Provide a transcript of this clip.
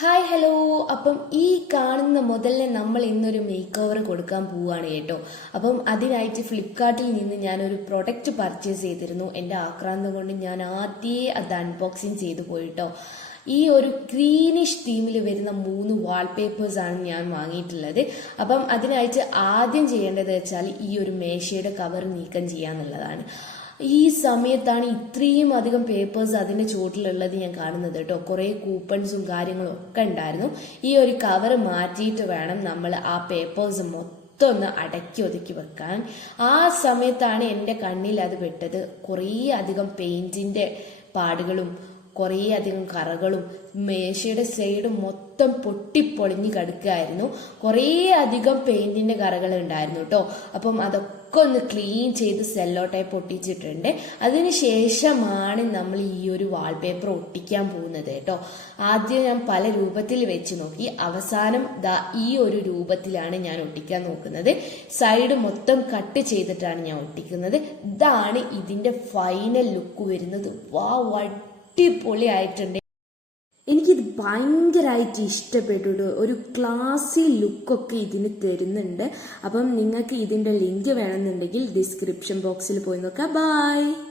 Hi hello. അപ്പം ഈ കാണുന്ന മുതലിനെ നമ്മൾ ഇന്നൊരു മേക്ക് ഓവർ കൊടുക്കാൻ പോവുകയാണ് കേട്ടോ. അപ്പം അതിനായിട്ട് ഫ്ലിപ്കാർട്ടിൽ നിന്ന് ഞാനൊരു പ്രൊഡക്റ്റ് പർച്ചേസ് ചെയ്തിരുന്നു. എൻ്റെ ആക്രാന്തം കൊണ്ട് ഞാൻ ആദ്യമേ അത് അൺബോക്സിങ് ചെയ്തു പോയിട്ടോ. ഈ ഒരു ഗ്രീനിഷ് തീമിൽ വരുന്ന 3 വാൾപേപ്പേഴ്സ് ആണ് ഞാൻ വാങ്ങിയിട്ടുള്ളത്. അപ്പം അതിനായിട്ട് ആദ്യം ചെയ്യേണ്ടത് വെച്ചാൽ ഈ ഒരു മേശയുടെ കവർ നീക്കം ചെയ്യാന്നുള്ളതാണ്. ഈ സമയത്താണ് ഇത്രയും അധികം പേപ്പേഴ്സ് അതിൻ്റെ ചുവട്ടിലുള്ളത് ഞാൻ കാണുന്നത് കേട്ടോ. കുറേ കൂപ്പൺസും കാര്യങ്ങളും ഒക്കെ ഉണ്ടായിരുന്നു. ഈ ഒരു കവർ മാറ്റിയിട്ട് വേണം നമ്മൾ ആ പേപ്പേഴ്സ് മൊത്തം ഒന്ന് അടക്കി ഒതുക്കി വെക്കാൻ. ആ സമയത്താണ് എൻ്റെ കണ്ണിൽ അത് പെട്ടത്. കുറേ അധികം പെയിന്റിന്റെ പാടുകളും കുറേ അധികം കറകളും മേശയുടെ സൈഡ് മൊത്തം പൊട്ടിപ്പൊളിഞ്ഞ് കിടക്കുകയായിരുന്നു. കുറേ അധികം പെയിന്റിന്റെ കറകൾ ഉണ്ടായിരുന്നു കേട്ടോ. അപ്പം അതൊക്കെ ഒന്ന് ക്ലീൻ ചെയ്ത് സെല്ലോ ടൈപ്പ് ഒട്ടിച്ചിട്ടുണ്ട്. അതിനുശേഷമാണ് നമ്മൾ ഈ ഒരു വാൾപേപ്പർ ഒട്ടിക്കാൻ പോകുന്നത് കേട്ടോ. ആദ്യം ഞാൻ പല രൂപത്തിൽ വെച്ച് നോക്കി. അവസാനം ഈ ഒരു രൂപത്തിലാണ് ഞാൻ ഒട്ടിക്കാൻ നോക്കുന്നത്. സൈഡ് മൊത്തം കട്ട് ചെയ്തിട്ടാണ് ഞാൻ ഒട്ടിക്കുന്നത്. ഇതാണ് ഇതിന്റെ ഫൈനൽ ലുക്ക് വരുന്നത്. അടിപൊളിയായിട്ടുണ്ട്. എനിക്കിത് ഭയങ്കരമായിട്ട് ഇഷ്ടപ്പെട്ടു. ഒരു ക്ലാസി ലുക്കൊക്കെ ഇതിന് തരുന്നുണ്ട്. അപ്പം നിങ്ങൾക്ക് ഇതിന്റെ ലിങ്ക് വേണമെന്നുണ്ടെങ്കിൽ ഡിസ്ക്രിപ്ഷൻ ബോക്സിൽ പോയി നോക്കാം. ബൈ.